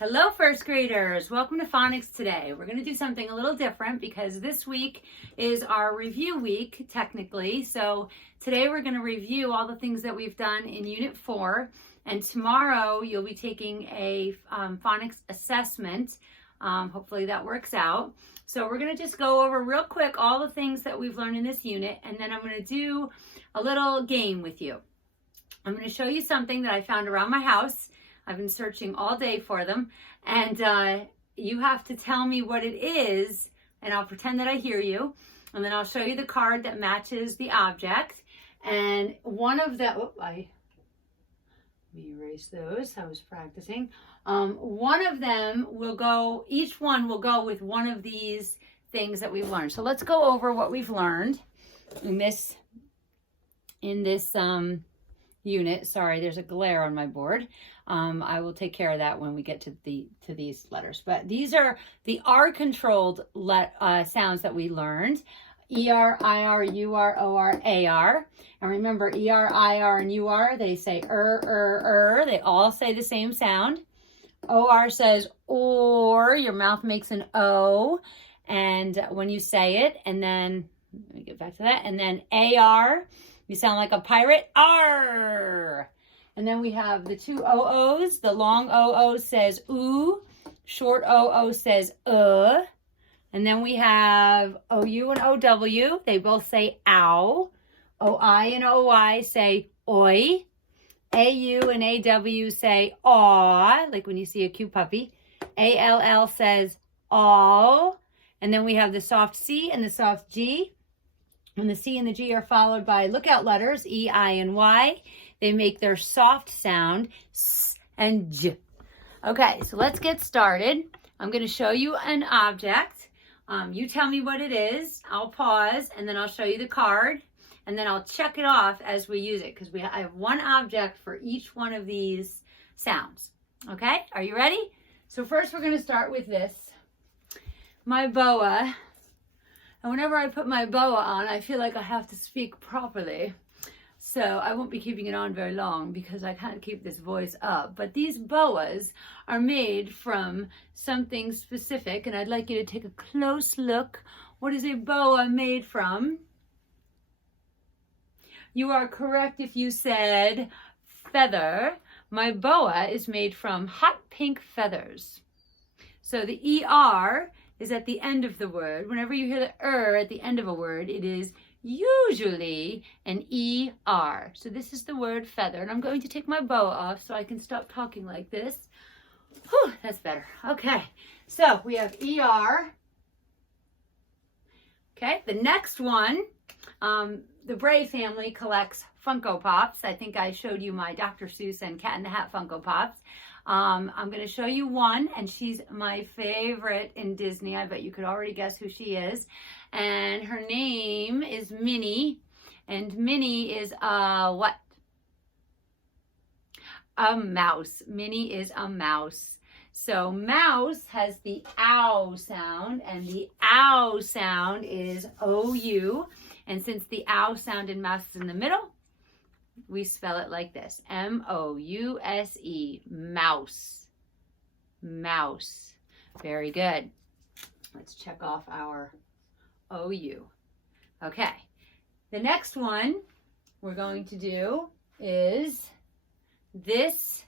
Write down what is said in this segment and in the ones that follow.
Hello, first graders. Welcome to Phonics today. We're going to do something a little different because this week is our review week, technically. So today we're going to review all the things that we've done in Unit 4. And tomorrow you'll be taking a phonics assessment. Hopefully that works out. So we're going to just go over real quick all the things that we've learned in this unit. And then I'm going to do a little game with you. I'm going to show you something that I found around my house. I've been searching all day for them, and you have to tell me what it is, and I'll pretend that I hear you, and then I'll show you the card that matches the object. And one of the, let me erase those, I was practicing. One of them will go, each one will go with one of these things that we've learned. So let's go over what we've learned in this unit. Sorry, there's a glare on my board. I will take care of that when we get to these letters. But these are the R-controlled sounds that we learned. E-R, I-R, U-R, O-R, A-R. And remember, E-R, I-R, and U-R, they say They all say the same sound. O-R says or. Your mouth makes an O. And when you say it, and then, let me get back to that. And then A-R, you sound like a pirate. R. And then we have the two O-Os. The long O-O says oo. Short O-O says And then we have O-U and O-W. They both say ow. O-I and O-Y say oi. A-U and A-W say aw, like when you see a cute puppy. A-L-L says all. And then we have the soft C and the soft G. And the C and the G are followed by lookout letters, E, I, and Y. They make their soft sound, S and J. Okay, so let's get started. I'm going to show you an object. You tell me what it is. I'll pause, and then I'll show you the card. And then I'll check it off as we use it, because I have one object for each one of these sounds. Okay, are you ready? So first we're going to start with this. My boa. And whenever I put my boa on, I feel like I have to speak properly. So I won't be keeping it on very long because I can't keep this voice up. But these boas are made from something specific, and I'd like you to take a close look. What is a boa made from? You are correct if you said feather. My boa is made from hot pink feathers. So the ER is at the end of the word. Whenever you hear the at the end of a word, it is usually an ER. So this is the word feather. And I'm going to take my boa off so I can stop talking like this. Whew, that's better. Okay, so we have ER. Okay, the next one, the Bray family collects Funko Pops. I think I showed you my Dr. Seuss and Cat in the Hat Funko Pops. I'm going to show you one, and she's my favorite in Disney. I bet you could already guess who she is. And her name is Minnie. And Minnie is a what? A mouse. Minnie is a mouse. So mouse has the ow sound, and the ow sound is O-U. And since the ow sound in mouse is in the middle, we spell it like this, M-O-U-S-E, mouse, mouse. Very good. Let's check off our O-U. Okay, the next one we're going to do is this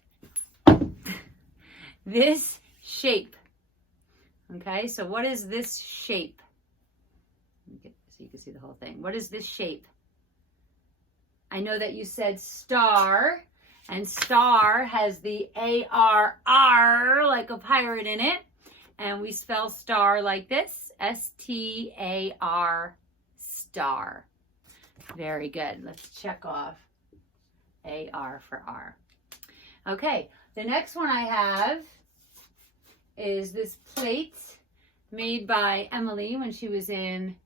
shape. Okay, so what is this shape? So you can see the whole thing. What is this shape? I know that you said star, and star has the A-R-R like a pirate in it, and we spell star like this, S-T-A-R, star. Very good. Let's check off A-R for R. Okay, the next one I have is this plate made by Emily when she was in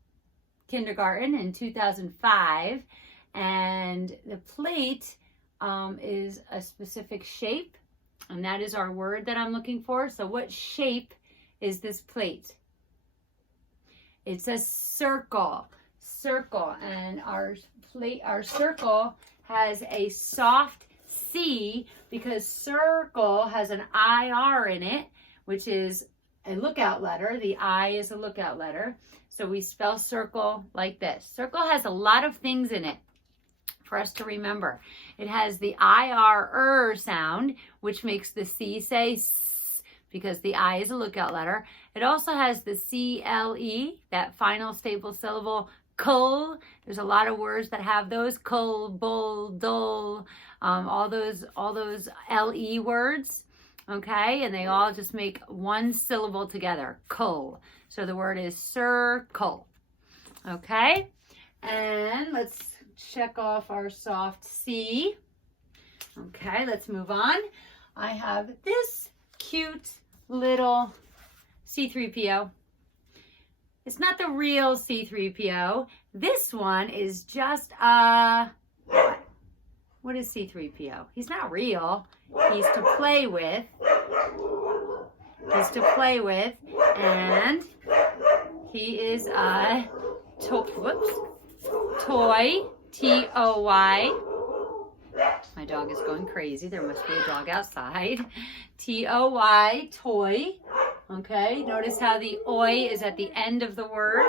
kindergarten in 2005. And the plate is a specific shape, and that is our word that I'm looking for. So what shape is this plate? It's a circle. Circle. And our circle has a soft C because circle has an IR in it, which is a lookout letter. The I is a lookout letter. So we spell circle like this. Circle has a lot of things in it for us to remember. It has the IR sound, which makes the C say S because the I is a lookout letter. It also has the CLE, that final stable syllable, cull. There's a lot of words that have those, cull, bull, dull, all those LE words, okay? And they all just make one syllable together, cull. So the word is circle, okay? And let's check off our soft C. Okay, let's move on. I have this cute little C-3PO. It's not the real C-3PO. This one is just what is C-3PO? He's not real. He's to play with. He's to play with, and he is a toy, T-O-Y. My dog is going crazy. There must be a dog outside. T-O-Y, toy. Okay, notice how the oi is at the end of the word.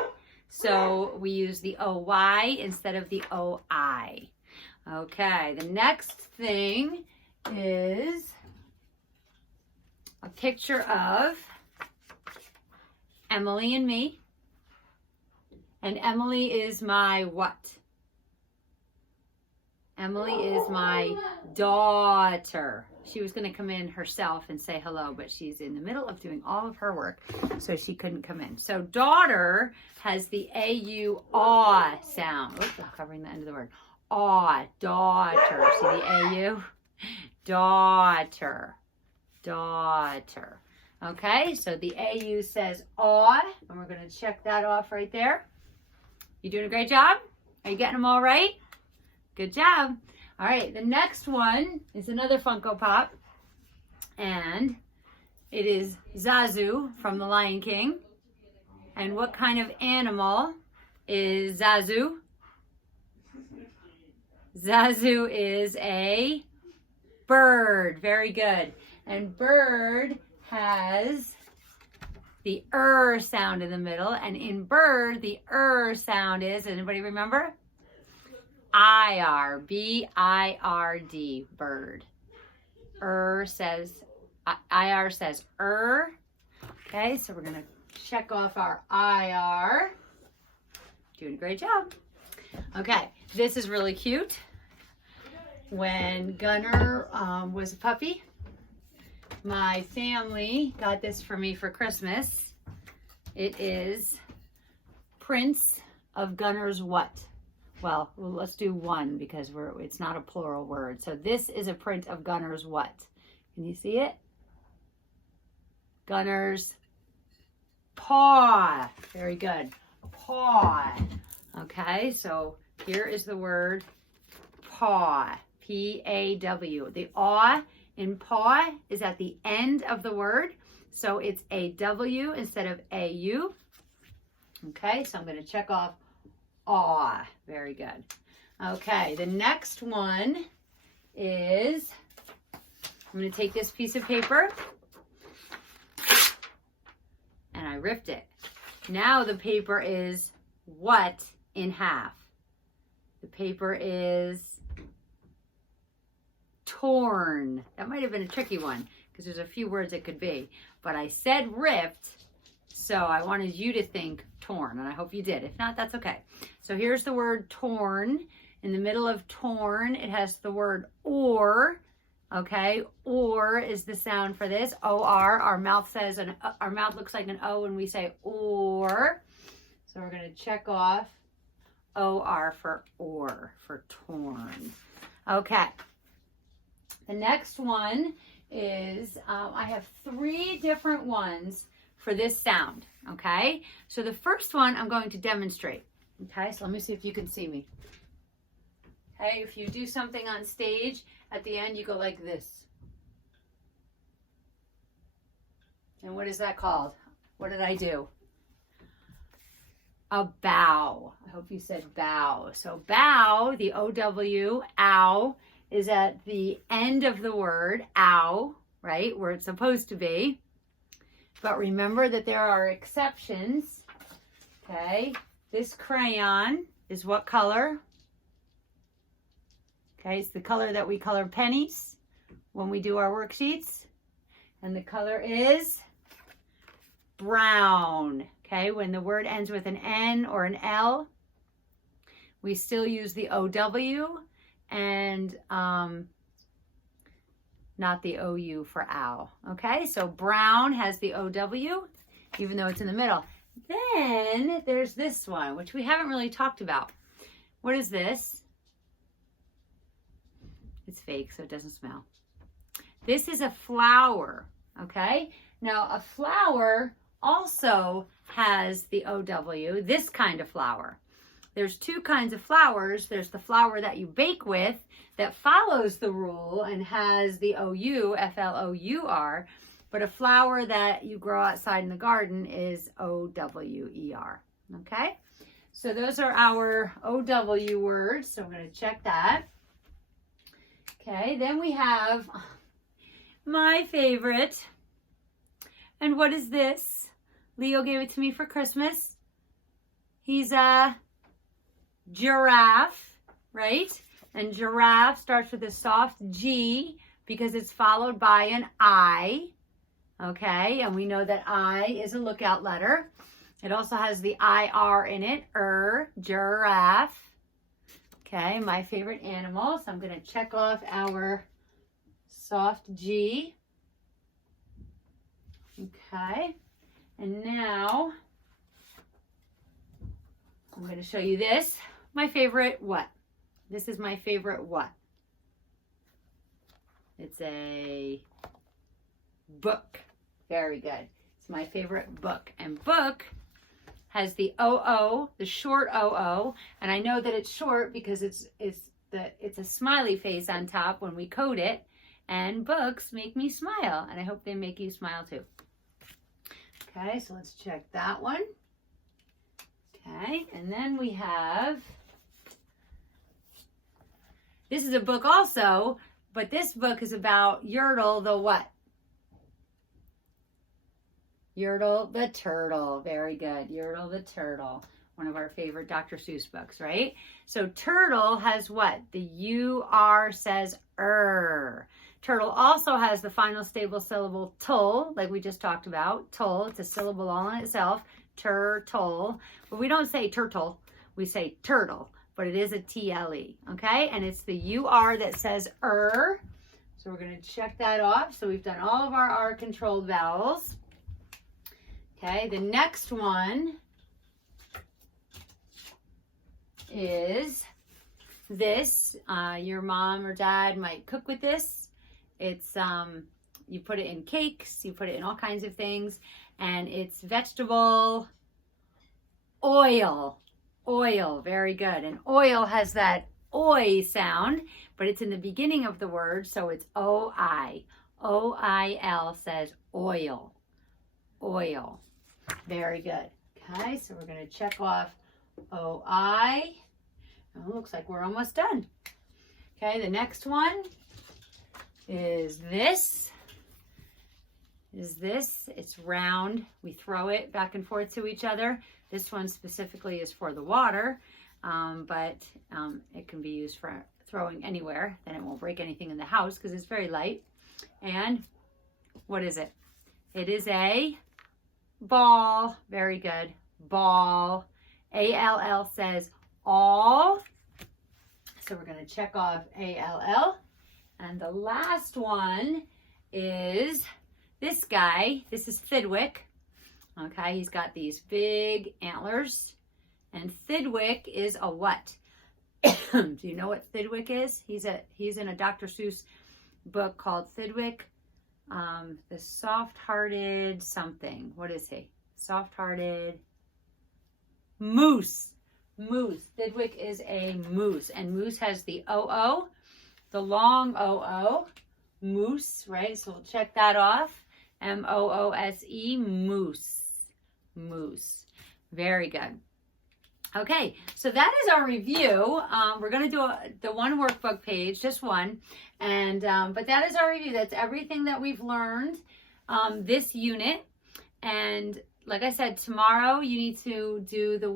So we use the O-Y instead of the O-I. Okay, the next thing is a picture of Emily and me. And Emily is my what? Emily is my daughter. She was going to come in herself and say hello, but she's in the middle of doing all of her work, so she couldn't come in. So daughter has the A-U, aw sound. Oops, I'm covering the end of the word. Aw, daughter. See the A-U? Daughter. Daughter. Okay, so the A-U says aw, and we're going to check that off right there. You doing a great job? Are you getting them all right? Good job. All right, the next one is another Funko Pop, and it is Zazu from The Lion King. And what kind of animal is Zazu? Zazu is a bird. Very good. And bird has the sound in the middle, and in bird, the sound is, anybody remember? I-R, B-I-R-D, bird. Says, I-R says Okay, so we're going to check off our I-R. Doing a great job. Okay, this is really cute. When Gunner was a puppy, my family got this for me for Christmas. It is Prince of Gunner's what? Well, let's do one because it's not a plural word. So this is a print of Gunner's what? Can you see it? Gunner's paw. Very good. Paw. Okay, so here is the word paw. P-A-W. The aw in paw is at the end of the word. So it's a W instead of A-U. Okay, so I'm going to check off aw. Very good. Okay, the next one is, I'm going to take this piece of paper and I ripped it. Now the paper is what in half? The paper is torn. That might have been a tricky one because there's a few words it could be, but I said ripped, so I wanted you to think torn, and I hope you did. If not, that's okay. So here's the word torn. In the middle of torn, it has the word or. Okay, or is the sound for this. O-R. Our mouth says, our mouth looks like an O when we say or. So we're going to check off O-R for or, for torn. Okay. The next one is, I have 3 different ones for this sound, okay? So the first one I'm going to demonstrate, okay? So let me see if you can see me. Okay, if you do something on stage, at the end you go like this. And what is that called? What did I do? A bow. I hope you said bow. So bow, the O-W, ow, is at the end of the word, ow, right, where it's supposed to be. But remember that there are exceptions, okay? This crayon is what color? Okay, it's the color that we color pennies when we do our worksheets. And the color is brown. Okay, when the word ends with an N or an L, we still use the OW and not the OU for owl. Okay, so brown has the OW, even though it's in the middle. Then there's this one, which we haven't really talked about. What is this? It's fake, so it doesn't smell. This is a flower, okay? Now, a flower also has the OW, this kind of flower. There's two kinds of flowers. There's the flour that you bake with that follows the rule and has the OU, F-L-O-U-R, but a flower that you grow outside in the garden is O-W-E-R, okay? So those are our OW words, so I'm going to check that. Okay, then we have my favorite. And what is this? Leo gave it to me for Christmas. He's a giraffe, right? And giraffe starts with a soft G because it's followed by an I. Okay, and we know that I is a lookout letter. It also has the IR in it, giraffe. Okay, my favorite animal. So I'm going to check off our soft G. Okay, and now I'm going to show you this. My favorite what? This is my favorite what? It's a book. Very good. It's my favorite book. And book has the OO, the short OO, and I know that it's short because it's a smiley face on top when we code it. And books make me smile, and I hope they make you smile too. Okay, so let's check that one. Okay, and then we have, this is a book also, but this book is about Yertle the what? Yertle the turtle. Very good. Yertle the turtle. One of our favorite Dr. Seuss books, right? So turtle has what? The UR says Turtle also has the final stable syllable tull, like we just talked about. Tull, it's a syllable all in itself. Turtle. But we don't say turtle, we say turtle. But it is a TLE, okay? And it's the UR that says So we're going to check that off. So we've done all of our R-controlled vowels. Okay, the next one is this. Your mom or dad might cook with this. It's, you put it in cakes, you put it in all kinds of things, and it's vegetable oil. Oil, very good. And oil has that oi sound, but it's in the beginning of the word, so it's O-I. O-I-L says oil. Oil. Very good. Okay, so we're going to check off O-I. Oh, looks like we're almost done. Okay, the next one is this. It's round. We throw it back and forth to each other. This one specifically is for the water, but it can be used for throwing anywhere. Then it won't break anything in the house because it's very light. And what is it? It is a ball. Very good. Ball. A-L-L says all. So we're going to check off A-L-L. And the last one is this guy. This is Thidwick. Okay, he's got these big antlers. And Thidwick is a what? Do you know what Thidwick is? He's in a Dr. Seuss book called Thidwick. The soft-hearted something. What is he? Soft-hearted moose. Moose. Thidwick is a moose. And moose has the O-O, the long O-O. Moose, right? So we'll check that off. M-O-O-S-E, moose. Moose. Very good. Okay, so that is our review. We're going to do the one workbook page, just one. And but that is our review. That's everything that we've learned this unit. And like I said, tomorrow you need to do the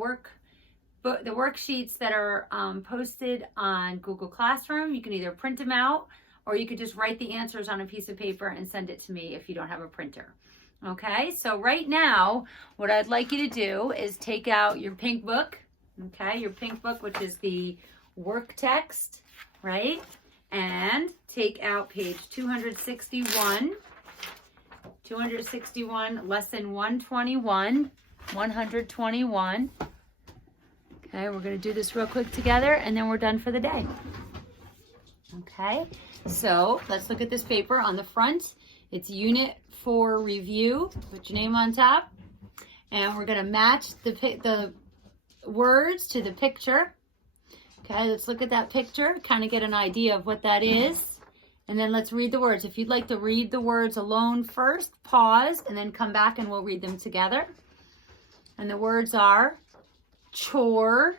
worksheets that are posted on Google Classroom. You can either print them out or you could just write the answers on a piece of paper and send it to me if you don't have a printer. Okay, so right now, what I'd like you to do is take out your pink book, okay, your pink book, which is the work text, right? And take out page 261, lesson 121. Okay, we're going to do this real quick together, and then we're done for the day. Okay, so let's look at this paper. On the front, it's Unit 4 Review. Put your name on top. And we're going to match the words to the picture. Okay, let's look at that picture, kind of get an idea of what that is. And then let's read the words. If you'd like to read the words alone first, pause, and then come back and we'll read them together. And the words are chore,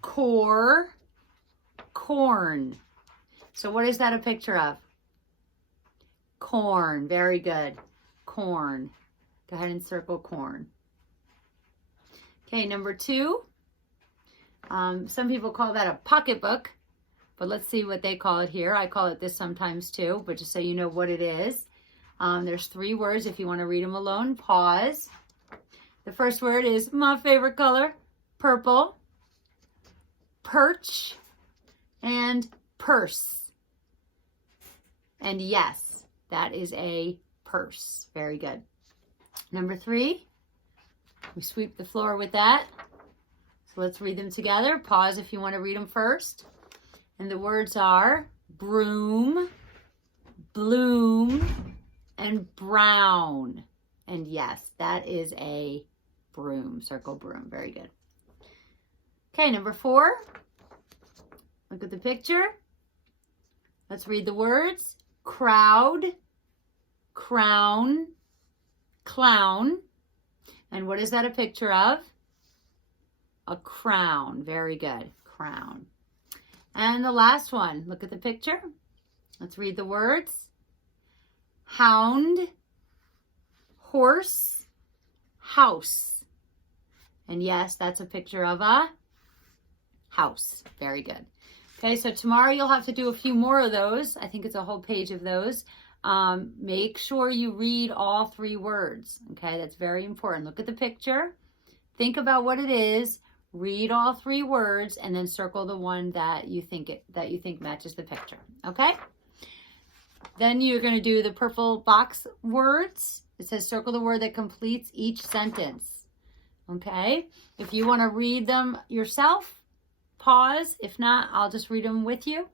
core, corn. So what is that a picture of? Corn. Very good. Corn. Go ahead and circle corn. Okay, number 2. Some people call that a pocketbook, but let's see what they call it here. I call it this sometimes too, but just so you know what it is. There's 3 words. If you want to read them alone, pause. The first word is my favorite color, purple, perch, and purse. And yes, that is a purse. Very good. Number 3, we sweep the floor with that. So let's read them together. Pause if you want to read them first. And the words are broom, bloom, and brown. And yes, that is a broom. Circle broom. Very good. Okay, number 4. Look at the picture. Let's read the words. Crowd, crown, clown. And what is that a picture of? A crown. Very good. Crown. And the last one. Look at the picture. Let's read the words. Hound, horse, house. And yes, that's a picture of a house. Very good. Okay, so tomorrow you'll have to do a few more of those. I think it's a whole page of those. Make sure you read all 3 words. Okay, that's very important. Look at the picture. Think about what it is. Read all 3 words and then circle the one that you think matches the picture. Okay? Then you're going to do the purple box words. It says circle the word that completes each sentence. Okay? If you want to read them yourself, pause. If not, I'll just read them with you.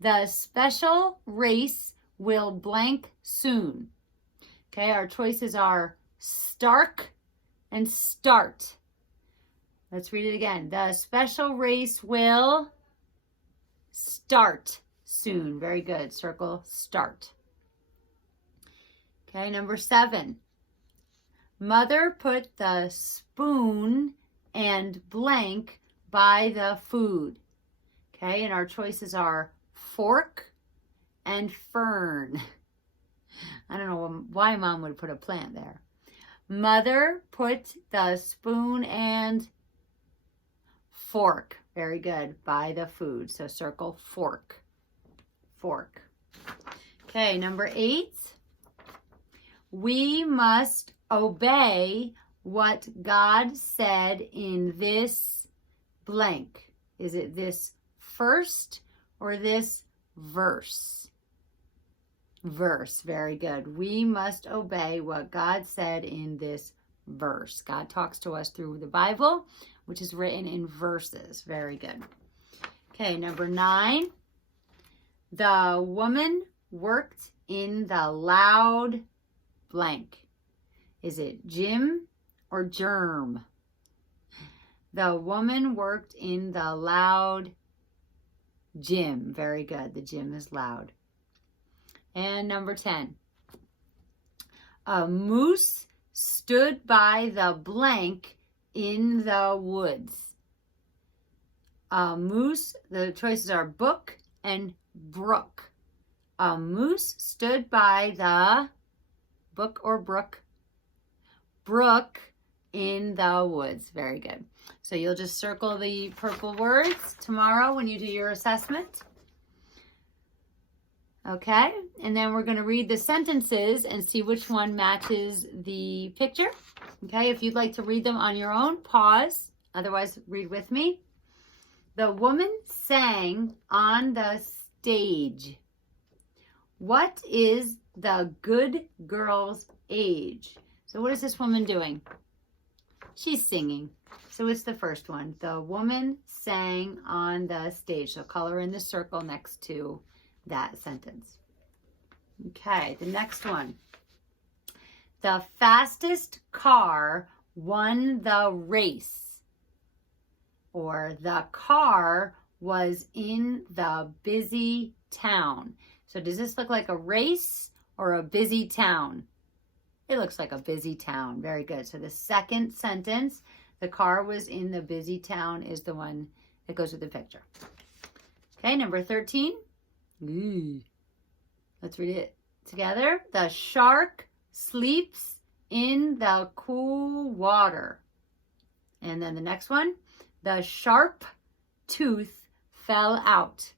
The special race will blank soon. Okay, our choices are stark and start. Let's read it again. The special race will start soon. Very good. Circle start. Okay, number 7. Mother put the spoon and blank by the food. Okay, and our choices are fork and fern. I don't know why Mom would put a plant there. Mother put the spoon and fork. Very good. By the food. So circle fork. Fork. Okay, number 8. We must obey what God said in this blank. Is it this first or this verse? Verse. Very good. We must obey what God said in this verse. God talks to us through the Bible, which is written in verses. Very good. Okay, number 9. The woman worked in the loud blank. Is it Jim or germ? The woman worked in the loud gym. Very good. The gym is loud. And number 10. A moose stood by the blank in the woods. A moose, the choices are book and brook. A moose stood by the book or brook? Brook in the woods. Very good. So you'll just circle the purple words tomorrow when you do your assessment. Okay, and then we're going to read the sentences and see which one matches the picture. Okay, if you'd like to read them on your own, pause. Otherwise, read with me. The woman sang on the stage. What is the good girl's age? So what is this woman doing? She's singing. So it's the first one. The woman sang on the stage. So color in the circle next to that sentence. Okay, the next one. The fastest car won the race. Or the car was in the busy town. So does this look like a race or a busy town? It looks like a busy town. Very good. So the second sentence, the car was in the busy town, is the one that goes with the picture. Okay, number 13. Let's read it together. The shark sleeps in the cool water. And then the next one. The sharp tooth fell out.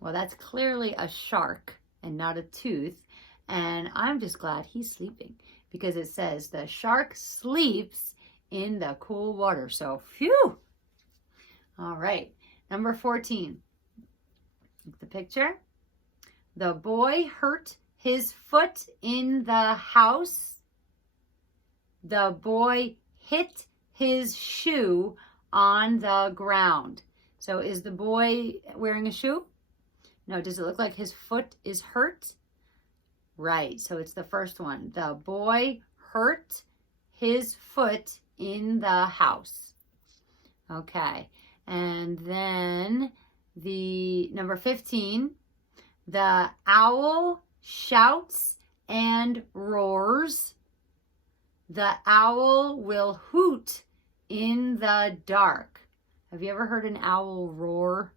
Well, that's clearly a shark and not a tooth. And I'm just glad he's sleeping because it says the shark sleeps in the cool water. So, phew. All right. Number 14. Look at the picture. The boy hurt his foot in the house. The boy hit his shoe on the ground. So is the boy wearing a shoe? No, does it look like his foot is hurt? Right, so it's the first one. The boy hurt his foot in the house. Okay, and then the number 15, the owl shouts and roars. The owl will hoot in the dark. Have you ever heard an owl roar?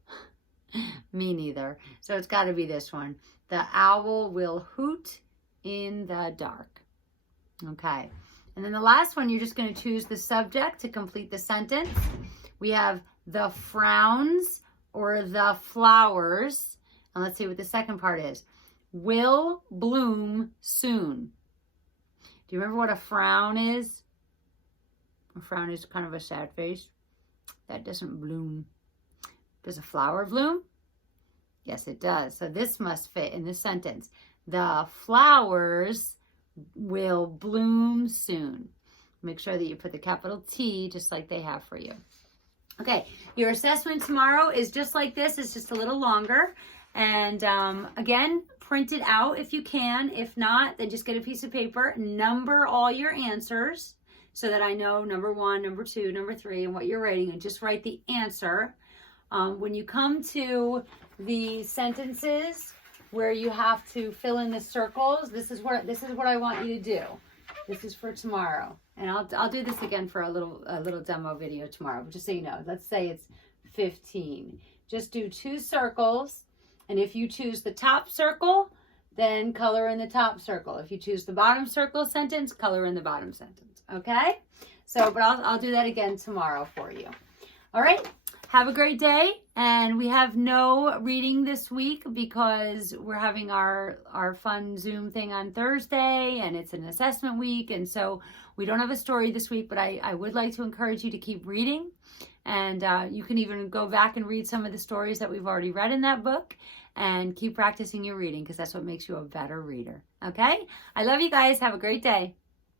Me neither. So it's got to be this one. The owl will hoot in the dark. Okay. And then the last one, you're just going to choose the subject to complete the sentence. We have the frowns or the flowers. And let's see what the second part is. Will bloom soon. Do you remember what a frown is? A frown is kind of a sad face. That doesn't bloom. Does a flower bloom? Yes, it does. So this must fit in the sentence. The flowers will bloom soon. Make sure that you put the capital T just like they have for you. Okay, your assessment tomorrow is just like this. It's just a little longer. And again, print it out if you can. If not, then just get a piece of paper, number all your answers so that I know number 1, number 2, number 3, and what you're writing, and just write the answer. When you come to the sentences where you have to fill in the circles, this is what I want you to do. This is for tomorrow, and I'll do this again for a little demo video tomorrow. But just so you know, let's say it's 15. Just do 2 circles, and if you choose the top circle, then color in the top circle. If you choose the bottom circle sentence, color in the bottom sentence. Okay? So, but I'll do that again tomorrow for you. All right? Have a great day. And we have no reading this week because we're having our fun Zoom thing on Thursday, and it's an assessment week. And so we don't have a story this week, but I would like to encourage you to keep reading. And you can even go back and read some of the stories that we've already read in that book, and keep practicing your reading because that's what makes you a better reader. Okay? I love you guys. Have a great day.